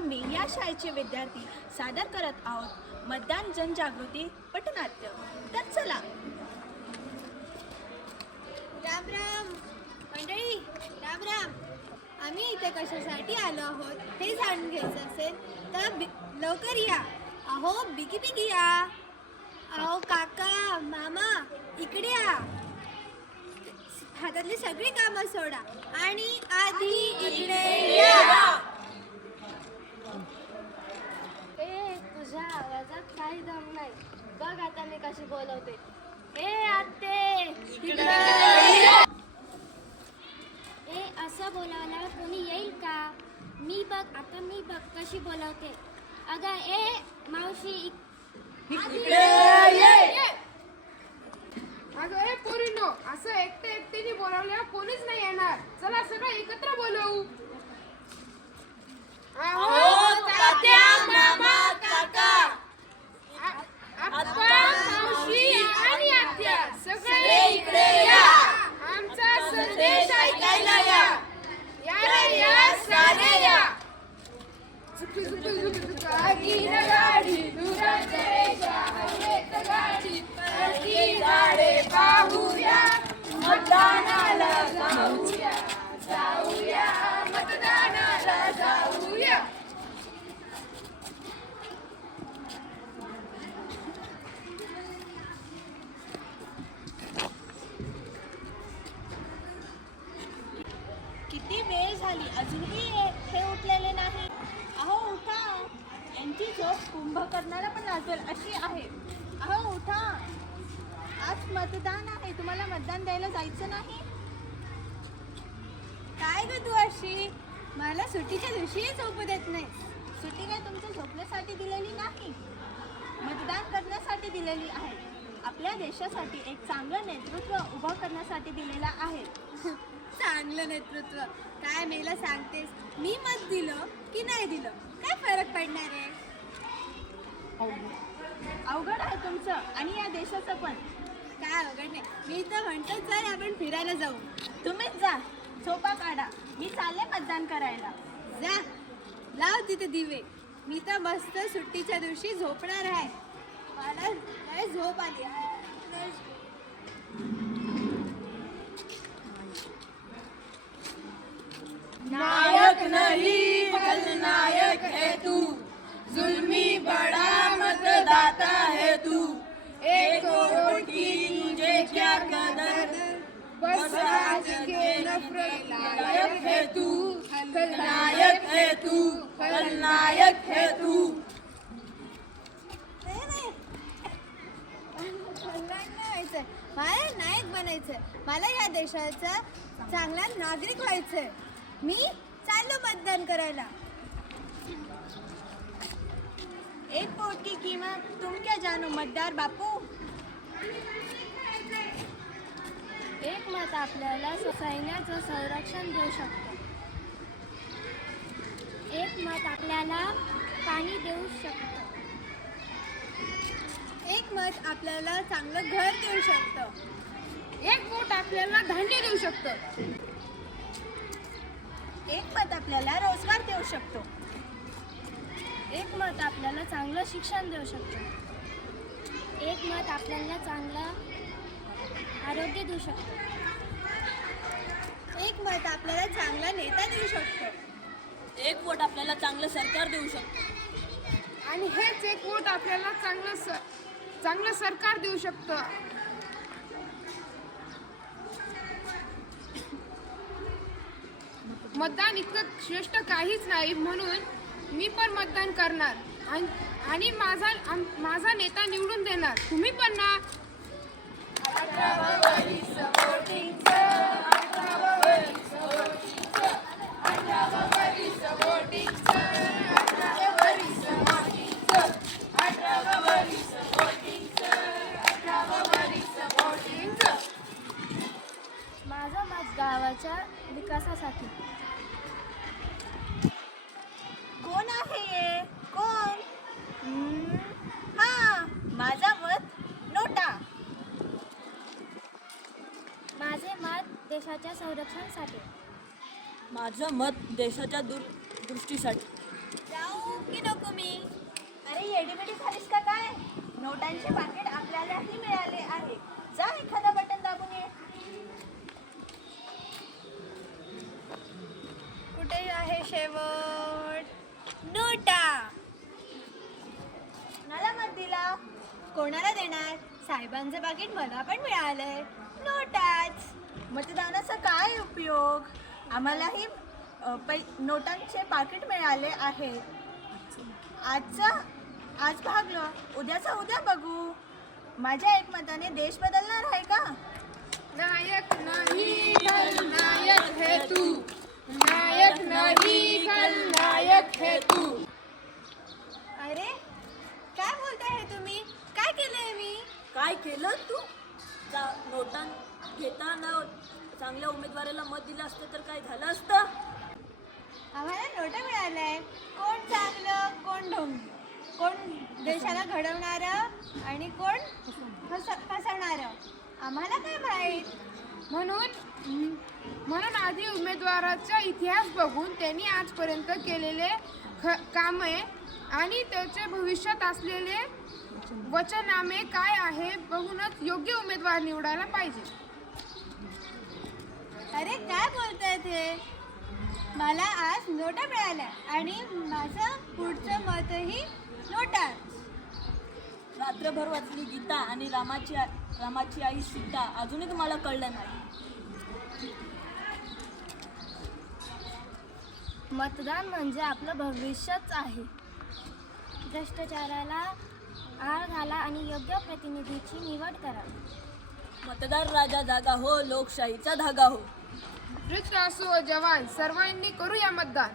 आम्ही या शाळेचे विद्यार्थी सादर करत आहोत मतदान जनजागृती पटनाट्य. तर चला. राम राम मंडळी, राम राम. आम्ही इथे कशासाठी आलो आहोत हे जाणून घ्यायचं असेल तर लवकर या. अहो बिगी बिगी या. अहो काका मामा इकडे या. हातातली सगळी कामं सोडा आणि आधी इकडे या. ए तुझ्या आवाजात काही दम नाही. बघ आता मी कशी बोलवते. ए आत्ते इकडे. ए असं बोलावल्यावर कोणी येईल का? मी बघ कशी बोलवते. अगं ए मावशी अगं ए पोरींनो, असं एकट्याने बोलावल्यावर कोणीच नाही येणार. चला सगळं एकत्र बोलवू. मावशी आणि आत्या सगळे इकडे या. आमचा संदेश ऐकायला या. या रे या, सारे या. गाडी दुराच्या हवेत गाडी पळती झाडे पाहूया. मतदानाला जाऊया, जाऊया मतदानाला जाऊया. किती वेळ झाली अजूनही हे उठलेले नाही. अहो उठा. यांची झोप कुंभकर्णाला पण लाजवेल अशी आहे. अहो उठा. आज मतदान आहे. तुम्हाला मतदान द्यायला जायचं नाही? काय ग तू अशी? मला सुट्टीच्या दिवशीही झोपू देत नाही. सुट्टी काय तुमच्या झोपण्यासाठी दिलेली नाही, मतदान करण्यासाठी दिलेली आहे. आपल्या देशासाठी एक चांगलं नेतृत्व उभं करण्यासाठी दिलेलं आहे. चांगलं नेतृत्व काय मेला सांगतेस? मी मत दिलं की नाही दिलं काय फरक पडणार आहे? अवघड आहे तुमचं आणि या देशाचं पण. काय अवघड नाही. मी तर म्हणतो चल आपण फिरायला जाऊ. तुम्हीच जा. झोपा काढा. मी चालले मतदान करायला. जा लाव तिथे दिवे. मी तर मस्त सुट्टीच्या दिवशी झोपणार आहे. मला काय झोप आली आहे. नायक नहीं खलनायक है तू. जुल्मी बड़ा मतदाता है तू. एक वोट की तुझे क्या कदर. बस आज के नफरत लायक है तू. खलनायक है तू, खलनायक है तू. मला नायक बनायचंय. मला या देशाचा चांगला नागरिक व्हायचंय. मी चाललो मतदान करायला. एक वोट की कीमत तुम क्या जानो मतदार बापू. एक मत आपल्याला सैन्याचं संरक्षण देऊ शकतं. एक मत आपल्याला पाणी देऊ शकतं. एक मत आपल्याला चांगलं घर देऊ शकतं. एक वोट आपल्याला धान्य देऊ शकतं. एक मत आपल्याला रोजगार देऊ शकतो. एक मत आपल्याला चांगलं शिक्षण देऊ शकतं. एक मत आपल्याला चांगलं आरोग्य देऊ शकतं. एक मत आपल्याला चांगला नेता देऊ शकतो. एक वोट आपल्याला चांगलं सरकार देऊ शकतो. आणि हेच एक वोट आपल्याला चांगलं सरकार देऊ शकतं. मतदान इतकं श्रेष्ठ काहीच नाही म्हणून मी पण मतदान करणार आणि माझा नेता निवडून देणार. तुम्ही पण ना. माझं मत गावाच्या विकासासाठी. कोण आहे? कोण? हा, माझा मत नोटा. माझे मत देशाच्या संरक्षणासाठी. माझं मत देशाच्या दूरदृष्टीसाठी. जाऊ की नको मी? अरे येडीबिडी झालीस का काय? नोटांचे पाकिट आपल्यालाही मिळाले आहे. जा एखादा बटन दाबून ये. कुठे आहे शेवट? नोटा. कुणाला मत दिला? कोणाला देणार? साहेबांचं पाकिट मला पण मिळालंय. नोटाच. मतदानाचा काय उपयोग? आम्हालाही नोटांचे पाकिट मिळाले आहे. आज भागलो, उद्याचा उद्या बघू. माझ्या एक मताने देश बदलणार आहे का? नायक नाही खलनायक है तू, नायक नाही खलनायक है तू. अरे काय बोलताय हे तुम्ही? काय केलंय मी? काय केलं तू? नोटा घेताना चांगल्या उमेदवाराला मत दिलं असतं तर काय झालं असतं? आम्हाला नोटा मिळालंय. कोण चांगलं, कोण ढोंगी, कोण देशाला घडवणारं आणि कोण फसवणारं, आम्हाला काय माहीत. म्हणून आधी उमेदवाराचा इतिहास बघून त्यांनी आजपर्यंत केलेले कामे आणि त्याचे भविष्यात असलेले वचननामे काय आहे बघूनच योग्य उमेदवार निवडायला पाहिजे. अरे काय बोलताय ते? मला आज नोटा मिळाल्या आणि माझं पुढचं मतही नोटाच. रात्रभर वाचली गीता आणि रामाची आई सीता अजूनही तुम्हाला कळलं नाही. मतदान म्हणजे आपलं भविष्यच आहे. भ्रष्टाचाराला आळ घाला आणि योग्य प्रतिनिधीची निवड करा. मतदार राजा जागा हो, लोकशाहीचा धागा हो. वृद्ध असो जवान सर्वांनी करूया मतदान.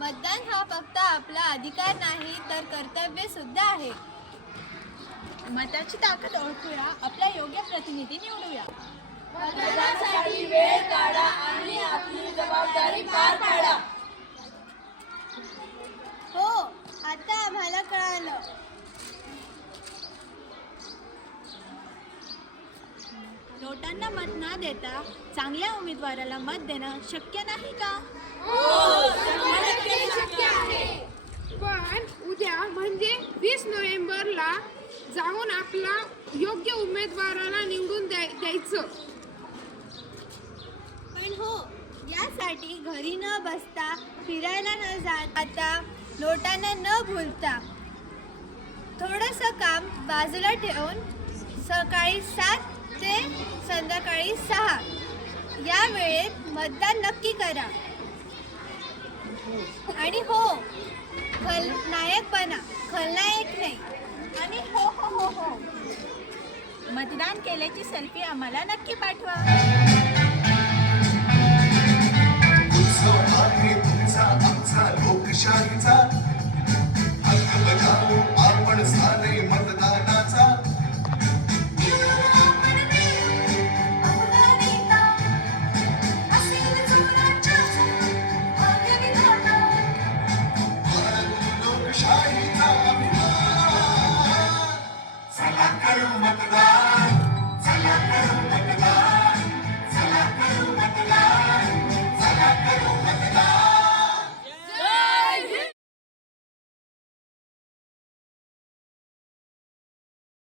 मतदान हा फक्त आपला अधिकार नाही तर कर्तव्य सुद्धा आहे. मताची ताकद ओळखूया, आपला योग्य प्रतिनिधी निवडूया. मतदानासाठी वेळ काढा आणि आपली जबाबदारी पार पाडा. हो, आता आम्हाला कळालं. नोटांना मत न देता चांगल्या उमेदवाराला मत देणं शक्य नाही का? पण उद्या म्हणजे 20 नोव्हेंबरला जाऊन आपला योग्य उमेदवाराला निवडून द्यायचं. पण हो, यासाठी घरी न बसता, फिरायला न जाता, नोटांना न भुलता थोडंसं काम बाजूला ठेवून सकाळी 7 ते संध्याकाळी 6 या वेळेत मतदान नक्की करा. आणि हो, खलनायक बना, खलनायक नाही. आणि हो हो हो हो, मतदान केल्याची सेल्फी आम्हाला नक्की पाठवा. उत्सव आहे तुमचा आमचा लोकशाहीचा